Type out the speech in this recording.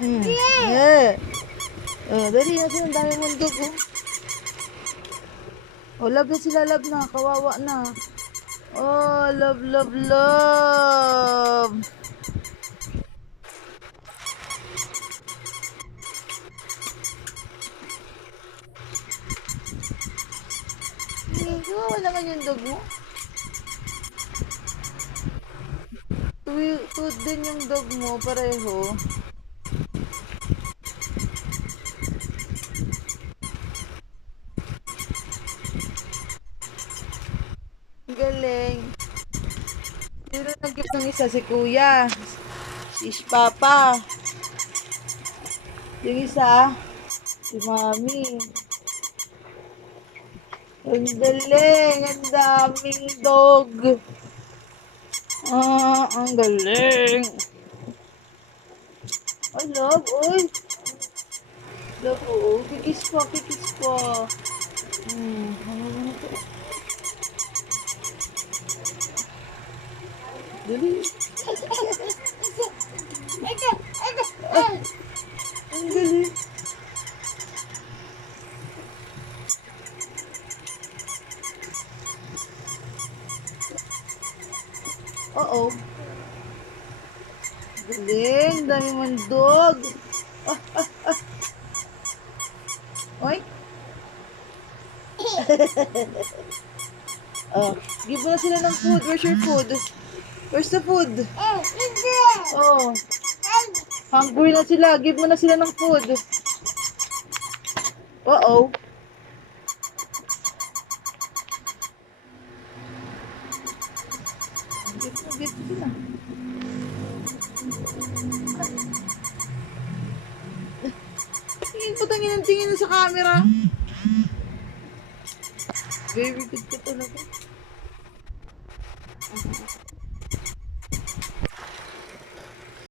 Eh. Oh, dali na sila. Ang dami mong dog, oh. Oh, love na sila, love na. Kawawa na. Oh, love, love, love. Kawawa naman yung dog mo. Tuwid din yung dog mo, pareho. Ang galing. Sino nag-gift ng isa? Si Kuya. Si Papa. Yung isa, si Mami. Ang galing. Ang daming dog. Ah, ang galing. Ay, love. Uy. Love, oo. Kikis pa, kikis pa. Ano ba na to? Dali. Ang galing. Oo. Galing. Dami mong dog. Oy. Oh, give mo na sila ng food. Where's your food? Where's the food? Oh, hungry na sila. Give mo na sila ng food. Uh-oh. Give mo sila. Tingin po, tingin sa camera. Very good ka talaga.